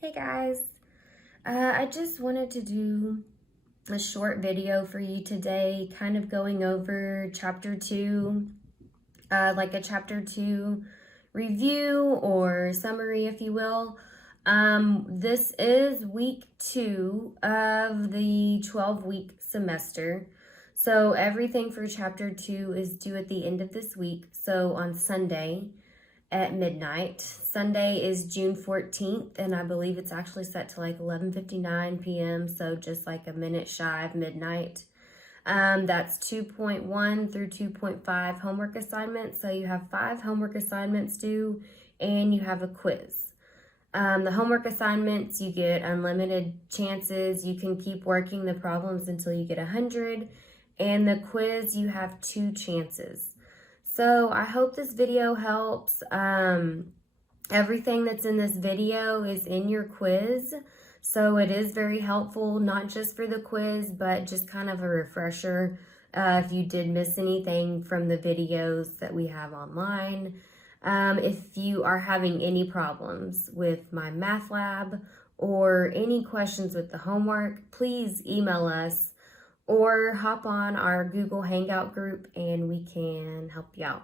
Hey guys, I just wanted to do a short video for you today, kind of going over chapter 2, like a chapter 2 review or summary, if you will. This is week 2 of the 12-week semester. So everything for chapter 2 is due at the end of this week, so on Sunday at midnight. Sunday is June 14th, and I believe it's actually set to like 11:59 p.m., so just like a minute shy of midnight. That's 2.1 through 2.5 homework assignments. So you have 5 homework assignments due, and you have a quiz. The homework assignments, you get unlimited chances. You can keep working the problems until you get 100. And the quiz, you have 2 chances. So I hope this video helps. Everything that's in this video is in your quiz. So it is very helpful, not just for the quiz, but just kind of a refresher if you did miss anything from the videos that we have online. If you are having any problems with my math lab or any questions with the homework, please email us or hop on our Google Hangout group and we can help you out.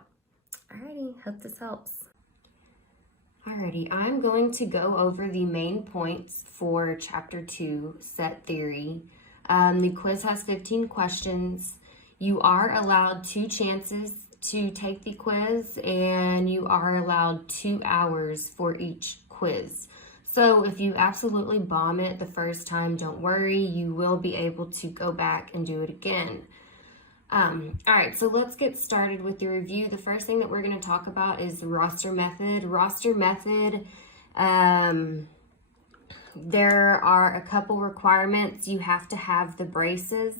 Alrighty, hope this helps. Alrighty, I'm going to go over the main points for chapter 2, set theory. The quiz has 15 questions. You are allowed 2 chances to take the quiz, and you are allowed 2 hours for each quiz. So if you absolutely bomb it the first time, don't worry, you will be able to go back and do it again. All right, so let's get started with the review. The first thing that we're going to talk about is the roster method. Roster method, there are a couple requirements. You have to have the braces,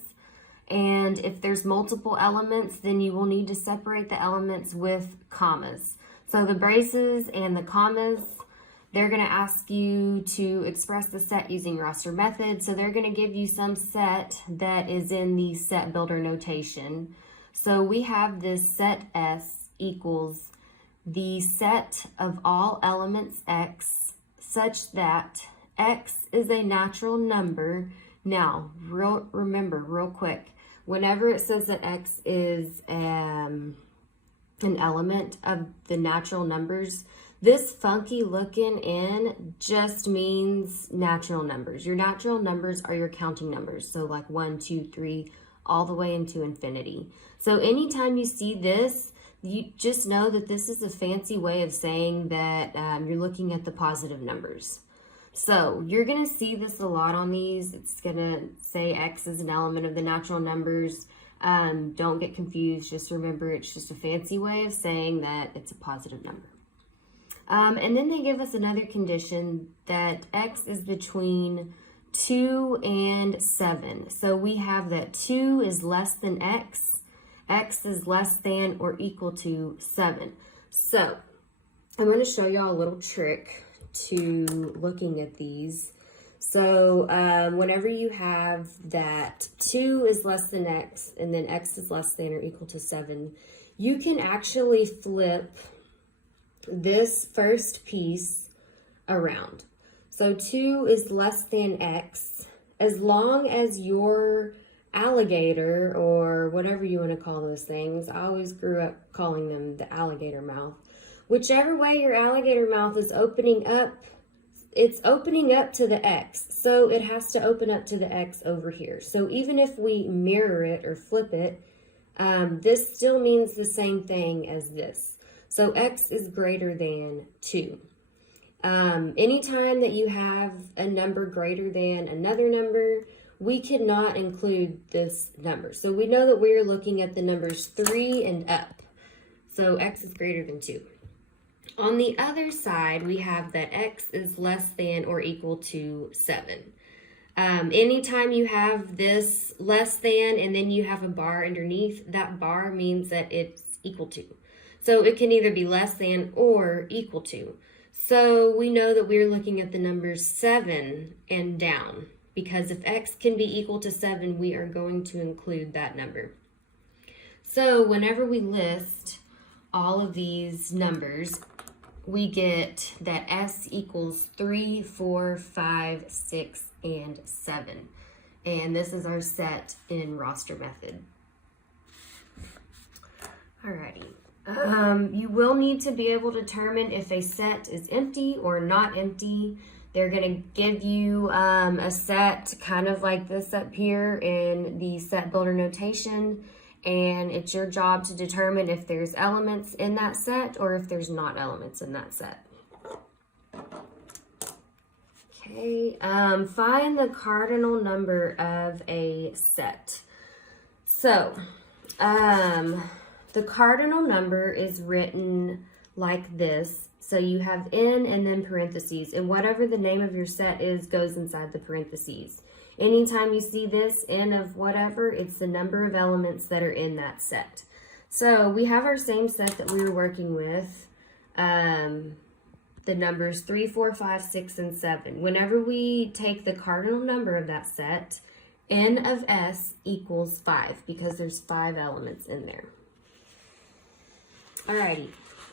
and if there's multiple elements, then you will need to separate the elements with commas. So the braces and the commas, they're going to ask you to express the set using roster method. So they're going to give you some set that is in the set builder notation. So we have this set S equals the set of all elements X such that X is a natural number. Now, remember real quick, whenever it says that X is an element of the natural numbers, this funky looking N just means natural numbers. Your natural numbers are your counting numbers. So like 1, 2, 3, all the way into infinity. So anytime you see this, you just know that this is a fancy way of saying that you're looking at the positive numbers. So you're going to see this a lot on these. It's going to say X is an element of the natural numbers. Don't get confused. Just remember it's just a fancy way of saying that it's a positive number. And then they give us another condition that X is between 2 and 7. So we have that 2 is less than X. X is less than or equal to 7. So I'm going to show y'all a little trick to looking at these. So whenever you have that 2 is less than X and then X is less than or equal to 7, you can actually flip this first piece around. So 2 is less than X. As long as your alligator, or whatever you want to call those things, I always grew up calling them the alligator mouth. Whichever way your alligator mouth is opening up, it's opening up to the X. So it has to open up to the X over here. So even if we mirror it or flip it, this still means the same thing as this. So X is greater than 2. Anytime that you have a number greater than another number, we cannot include this number. So we know that we're looking at the numbers 3 and up. So X is greater than 2. On the other side, we have that X is less than or equal to 7. Anytime you have this less than and then you have a bar underneath, that bar means that it's equal to. So it can either be less than or equal to. So we know that we're looking at the numbers 7 and down, because if X can be equal to 7, we are going to include that number. So whenever we list all of these numbers, we get that S equals 3, 4, 5, 6, and 7. And this is our set in roster method. Alrighty. You will need to be able to determine if a set is empty or not empty. They're going to give you a set kind of like this up here in the set builder notation. And it's your job to determine if there's elements in that set or if there's not elements in that set. Okay, find the cardinal number of a set. So, the cardinal number is written like this. So you have n and then parentheses, and whatever the name of your set is goes inside the parentheses. Anytime you see this n of whatever, it's the number of elements that are in that set. So we have our same set that we were working with, the numbers 3, 4, 5, 6, and 7. Whenever we take the cardinal number of that set, n of s equals 5 because there's 5 elements in there. Alrighty,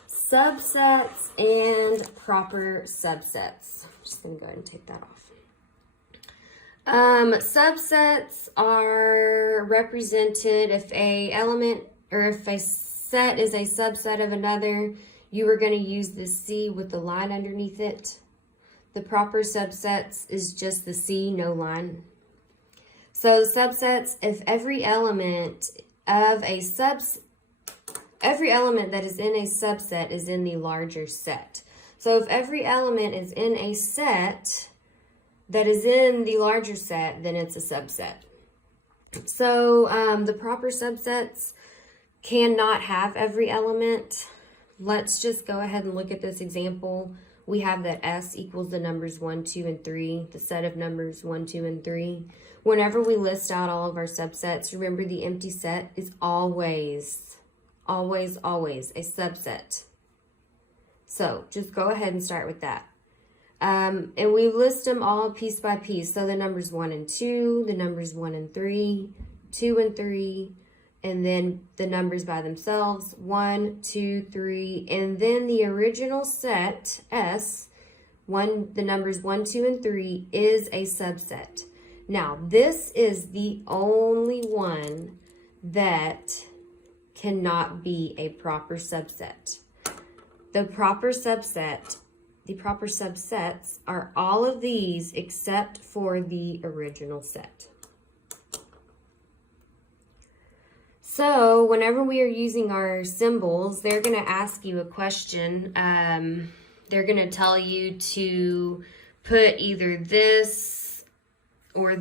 subsets and proper subsets. I'm just going to go ahead and take that off. Subsets are represented if a element or if a set is a subset of another, you are going to use the C with the line underneath it. The proper subsets is just the C, no line. So subsets, if every element of a every element that is in a subset is in the larger set. So if every element is in a set that is in the larger set, then it's a subset. So the proper subsets cannot have every element. Let's just go ahead and look at this example. We have that S equals the numbers 1, 2, and 3, the set of numbers 1, 2, and 3. Whenever we list out all of our subsets, remember the empty set is always a subset. So just go ahead and start with that. And we list them all piece by piece. So the numbers 1 and 2, the numbers 1 and 3, 2 and 3, and then the numbers by themselves, 1, 2, 3, and then the original set, S, the numbers 1, 2, and 3 is a subset. Now, this is the only one that cannot be a proper subset. The proper subsets are all of these except for the original set. So whenever we are using our symbols, they're going to ask you a question. They're going to tell you to put either this or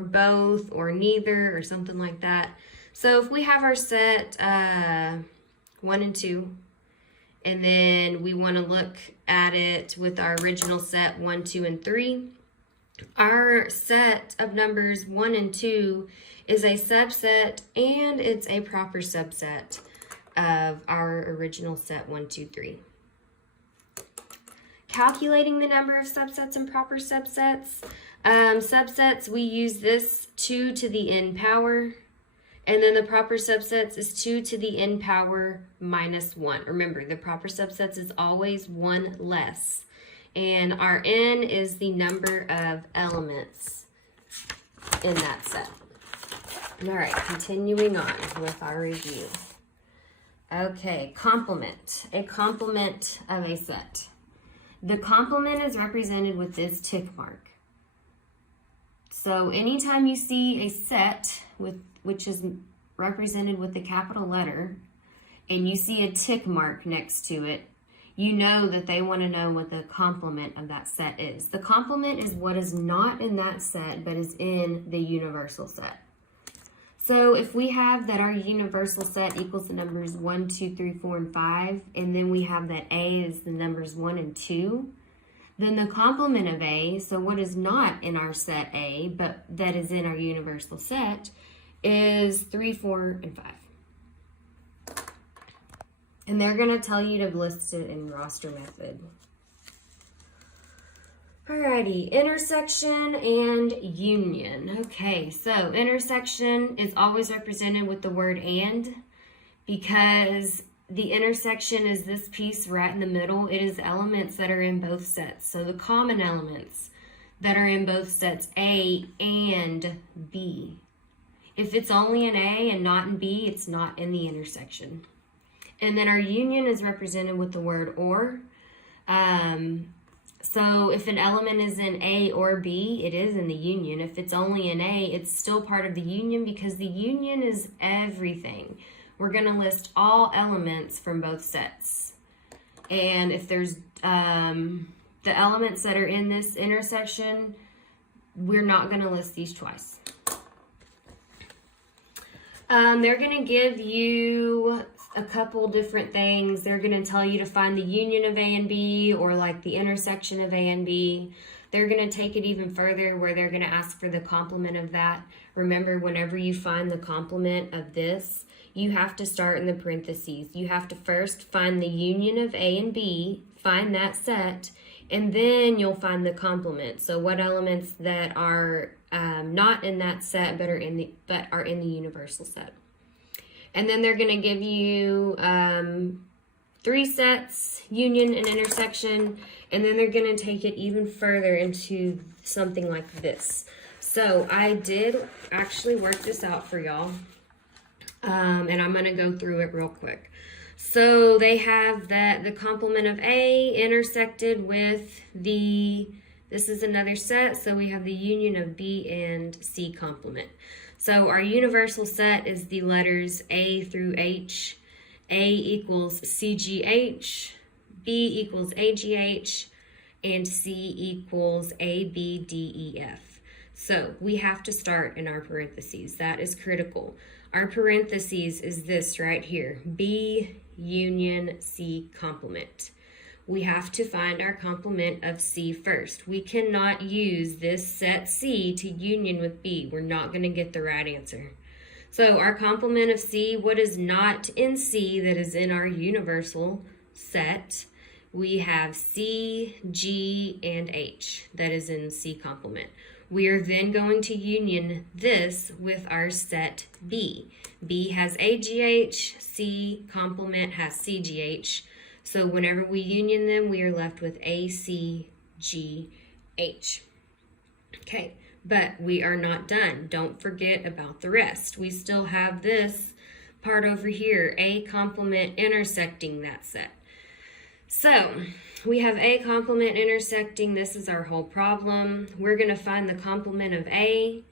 both or neither or something like that. So if we have our set 1 and 2, and then we want to look at it with our original set 1, 2, and 3, our set of numbers 1 and 2 is a subset, and it's a proper subset of our original set 1, 2, 3. Calculating the number of subsets and proper subsets. Subsets, we use this 2 to the n power, and then the proper subsets is 2 to the n power minus 1. Remember, the proper subsets is always 1 less. And our n is the number of elements in that set. All right, continuing on with our review. Okay, complement. A complement of a set. The complement is represented with this tick mark. So anytime you see a set which is represented with the capital letter, and you see a tick mark next to it, you know that they want to know what the complement of that set is. The complement is what is not in that set, but is in the universal set. So if we have that our universal set equals the numbers 1, 2, 3, 4, and 5, and then we have that A is the numbers 1 and 2, then the complement of A, so what is not in our set A, but that is in our universal set, is 3, 4, and 5. And they're going to tell you to list it in roster method. Alrighty, intersection and union. Okay, so intersection is always represented with the word and, because the intersection is this piece right in the middle. It is elements that are in both sets. So the common elements that are in both sets, A and B. If it's only in A and not in B, it's not in the intersection. And then our union is represented with the word or. So if an element is in A or B, it is in the union. If it's only in A, it's still part of the union because the union is everything. We're going to list all elements from both sets. And if there's the elements that are in this intersection, we're not going to list these twice. They're going to give you a couple different things. They're going to tell you to find the union of A and B, or like the intersection of A and B. They're going to take it even further where they're going to ask for the complement of that. Remember, whenever you find the complement of this, you have to start in the parentheses. You have to first find the union of A and B, find that set, and then you'll find the complement. So what elements that are not in that set but are in the universal set. And then they're going to give you 3 sets, union and intersection, and then they're going to take it even further into something like this. So I did actually work this out for y'all, and I'm going to go through it real quick. So they have that the complement of A intersected with this is another set, so we have the union of B and C complement. So our universal set is the letters A through H. A equals CGH, B equals AGH, and C equals ABDEF. So we have to start in our parentheses. That is critical. Our parentheses is this right here, B union C complement. We have to find our complement of C first. We cannot use this set C to union with B. We're not going to get the right answer. So our complement of C, what is not in C that is in our universal set, we have C, G, and H that is in C complement. We are then going to union this with our set B. B has AGH, C complement has CGH. So whenever we union them, we are left with ACGH. Okay, but we are not done. Don't forget about the rest. We still have this part over here, A complement intersecting that set. So we have A complement intersecting. This is our whole problem. We're going to find the complement of A.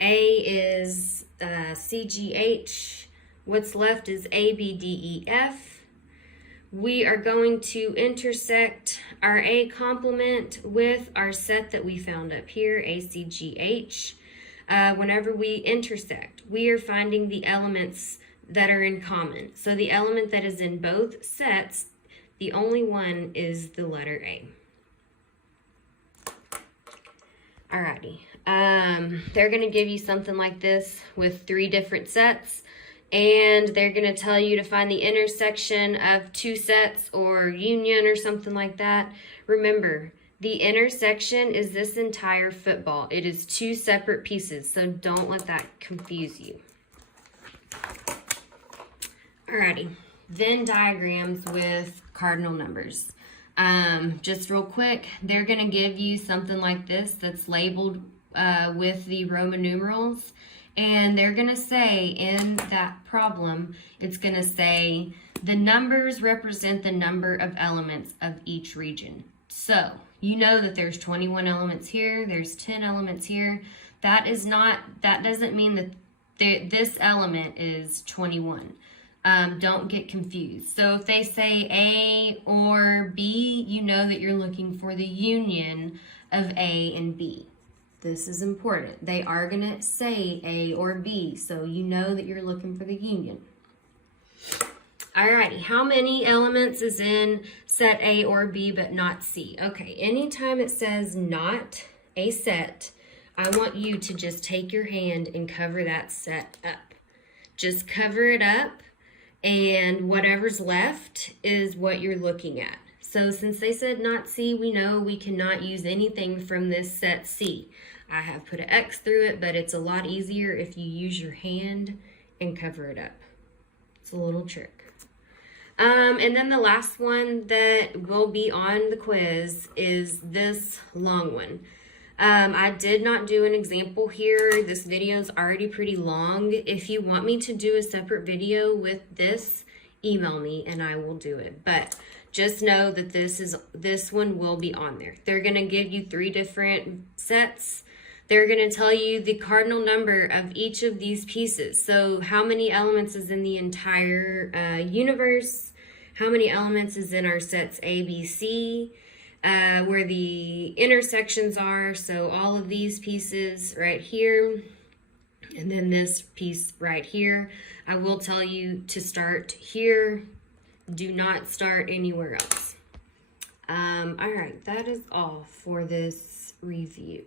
A is CGH. What's left is ABDEF. We are going to intersect our A complement with our set that we found up here, ACGH. Whenever we intersect, we are finding the elements that are in common. So the element that is in both sets, the only one is the letter A. Alrighty. They're going to give you something like this with 3 different sets. And they're going to tell you to find the intersection of 2 sets or union or something like that. Remember, the intersection is this entire football. It is 2 separate pieces, so don't let that confuse you. Alrighty, Venn diagrams with cardinal numbers. Just real quick, they're going to give you something like this that's labeled with the Roman numerals. And they're going to say in that problem, it's going to say the numbers represent the number of elements of each region. So you know that there's 21 elements here, there's 10 elements here. That doesn't mean that this element is 21. Don't get confused. So if they say A or B, you know that you're looking for the union of A and B. This is important. They are going to say A or B, so you know that you're looking for the union. Alrighty, how many elements is in set A or B but not C? Okay, anytime it says not a set, I want you to just take your hand and cover that set up. Just cover it up, and whatever's left is what you're looking at. So since they said not C, we know we cannot use anything from this set C. I have put an X through it, but it's a lot easier if you use your hand and cover it up. It's a little trick. And then the last one that will be on the quiz is this long one. I did not do an example here. This video is already pretty long. If you want me to do a separate video with this, email me and I will do it. But just know that this one will be on there. They're going to give you 3 different sets. They're going to tell you the cardinal number of each of these pieces. So how many elements is in the entire universe? How many elements is in our sets A, B, C? Where the intersections are. So all of these pieces right here. And then this piece right here. I will tell you to start here. Do not start anywhere else. All right, that is all for this review.